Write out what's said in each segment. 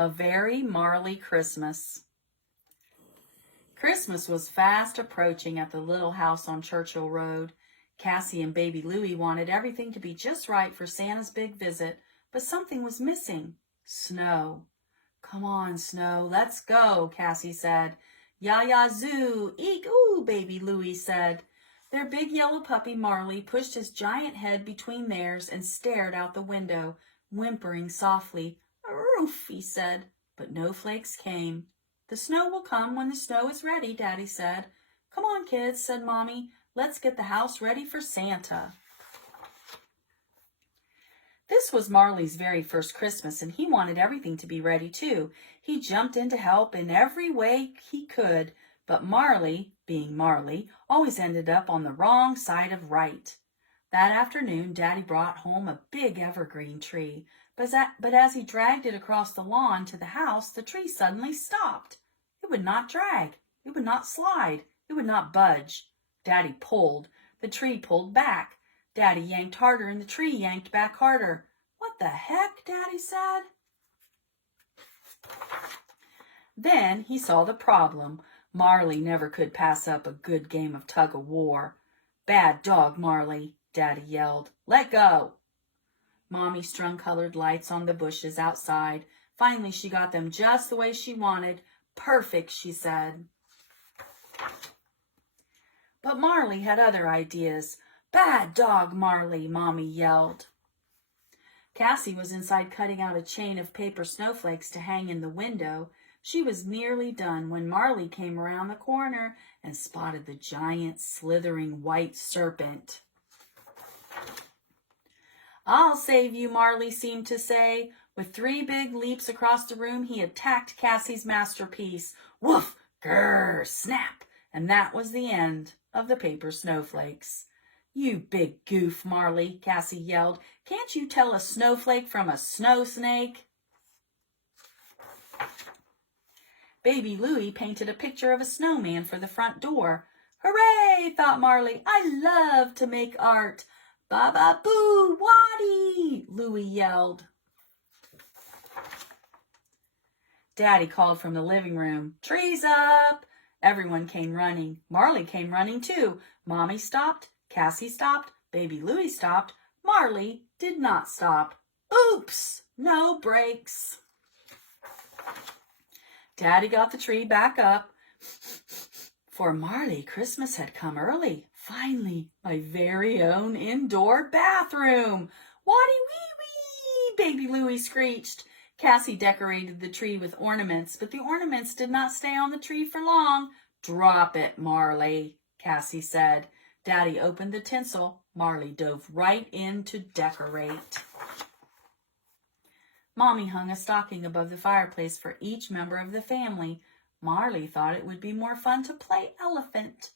A Very Marley Christmas. Christmas was fast approaching at the little house on Churchill Road. Cassie and baby Louie wanted everything to be just right for Santa's big visit, but something was missing. Snow. "Come on, Snow, let's go," Cassie said. "Ya-ya-zoo, eek-oo," baby Louie said. Their big yellow puppy Marley pushed his giant head between theirs and stared out the window, whimpering softly. "Roof," he said, but no flakes came. "The snow will come when the snow is ready," Daddy said. "Come on, kids," said Mommy. "Let's get the house ready for Santa." This was Marley's very first Christmas, and he wanted everything to be ready too. He jumped in to help in every way he could, but Marley, being Marley, always ended up on the wrong side of right. That afternoon, Daddy brought home a big evergreen tree, but as he dragged it across the lawn to the house, the tree suddenly stopped. It would not drag. It would not slide. It would not budge. Daddy pulled. The tree pulled back. Daddy yanked harder, and the tree yanked back harder. "What the heck?" Daddy said. Then he saw the problem. Marley never could pass up a good game of tug-of-war. "Bad dog, Marley," Daddy yelled. "Let go." Mommy strung colored lights on the bushes outside. Finally, she got them just the way she wanted. "Perfect," she said. But Marley had other ideas. "Bad dog, Marley," Mommy yelled. Cassie was inside cutting out a chain of paper snowflakes to hang in the window. She was nearly done when Marley came around the corner and spotted the giant, slithering white serpent. "I'll save you," Marley seemed to say. With 3 big leaps across the room, he attacked Cassie's masterpiece. Woof! Grrr! Snap! And that was the end of the paper snowflakes. "You big goof, Marley," Cassie yelled. "Can't you tell a snowflake from a snow snake?" Baby Louie painted a picture of a snowman for the front door. "Hooray!" thought Marley. "I love to make art." "Ba-ba-boo, Waddy!" Louie yelled. Daddy called from the living room. "Trees up!" Everyone came running. Marley came running too. Mommy stopped. Cassie stopped. Baby Louie stopped. Marley did not stop. Oops! No brakes. Daddy got the tree back up. For Marley, Christmas had come early. Finally, my very own indoor bathroom. "Waddy-wee-wee!" Baby Louie screeched. Cassie decorated the tree with ornaments, but the ornaments did not stay on the tree for long. "Drop it, Marley," Cassie said. Daddy opened the tinsel. Marley dove right in to decorate. Mommy hung a stocking above the fireplace for each member of the family. Marley thought it would be more fun to play elephant.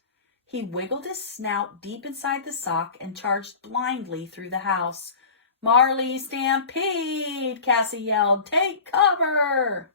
He wiggled his snout deep inside the sock and charged blindly through the house. "Marley stampede!" Cassie yelled. "Take cover!"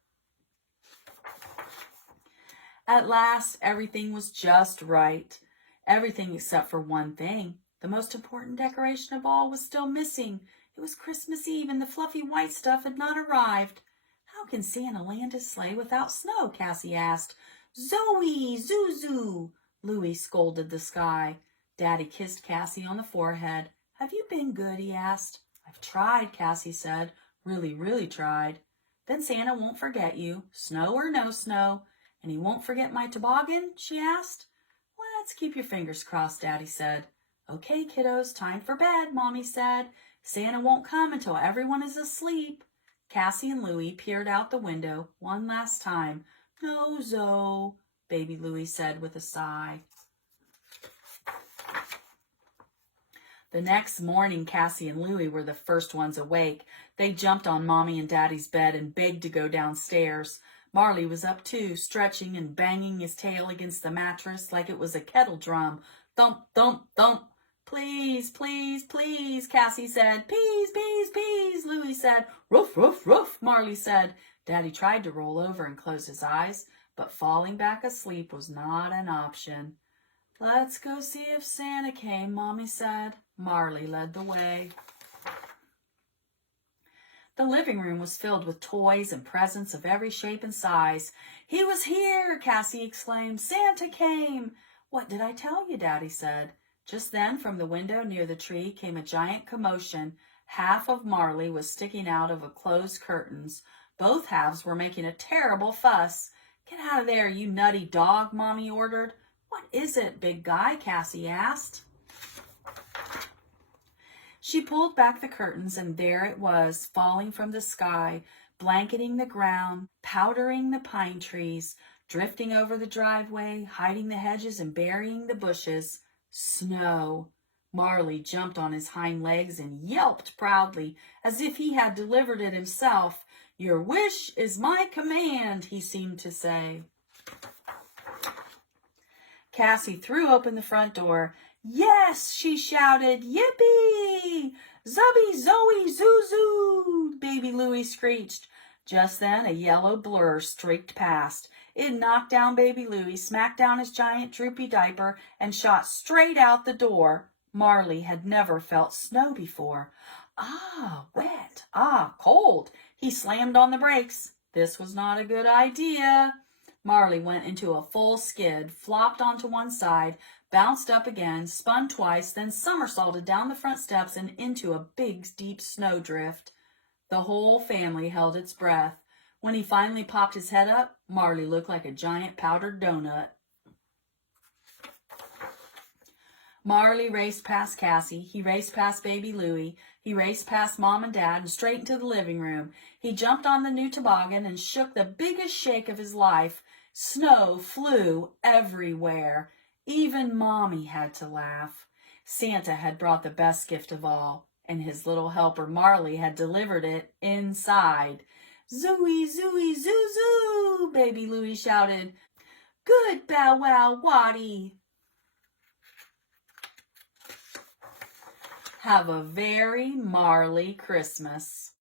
At last, everything was just right. Everything except for one thing. The most important decoration of all was still missing. It was Christmas Eve, and the fluffy white stuff had not arrived. "How can Santa land his sleigh without snow?" Cassie asked. "Zoe! Zuzu!" Louie scolded the sky. Daddy kissed Cassie on the forehead. "Have you been good?" he asked. "I've tried," Cassie said. "Really, really tried." "Then Santa won't forget you, snow or no snow." "And he won't forget my toboggan?" she asked. "Let's keep your fingers crossed," Daddy said. "Okay, kiddos, time for bed," Mommy said. "Santa won't come until everyone is asleep." Cassie and Louie peered out the window one last time. "No, Zoe," Baby Louie said with a sigh. The next morning, Cassie and Louie were the first ones awake. They jumped on Mommy and Daddy's bed and begged to go downstairs. Marley was up too, stretching and banging his tail against the mattress like it was a kettle drum. Thump, thump, thump. "Please, please, please," Cassie said. "Peas, peas, peas," Louie said. "Ruff, ruff, ruff," Marley said. Daddy tried to roll over and close his eyes, but falling back asleep was not an option. "Let's go see if Santa came," Mommy said. Marley led the way. The living room was filled with toys and presents of every shape and size. "He was here!" Cassie exclaimed. "Santa came!" "What did I tell you?" Daddy said. Just then, from the window near the tree came a giant commotion. Half of Marley was sticking out of the closed curtains. Both halves were making a terrible fuss. "Get out of there, you nutty dog," Mommy ordered. "What is it, big guy?" Cassie asked. She pulled back the curtains, and there it was, falling from the sky, blanketing the ground, powdering the pine trees, drifting over the driveway, hiding the hedges and burying the bushes. Snow. Marley jumped on his hind legs and yelped proudly, as if he had delivered it himself. "Your wish is my command," he seemed to say. Cassie threw open the front door. "Yes," she shouted. "Yippee! Zubby, Zoe, Zuzu!" Baby Louie screeched. Just then a yellow blur streaked past. It knocked down Baby Louie, smacked down his giant droopy diaper, and shot straight out the door. Marley had never felt snow before. Ah, wet. Ah, cold. He slammed on the brakes. This was not a good idea. Marley went into a full skid, flopped onto one side, bounced up again, spun twice, then somersaulted down the front steps and into a big, deep snowdrift. The whole family held its breath. When he finally popped his head up, Marley looked like a giant powdered donut. Marley raced past Cassie. He raced past Baby Louie. He raced past Mom and Dad and straight into the living room. He jumped on the new toboggan and shook the biggest shake of his life. Snow flew everywhere. Even Mommy had to laugh. Santa had brought the best gift of all, and his little helper Marley had delivered it inside. "Zooey, zooey, zoo, zoo!" Baby Louie shouted. "Good bow wow waddy!" Have a very Marley Christmas.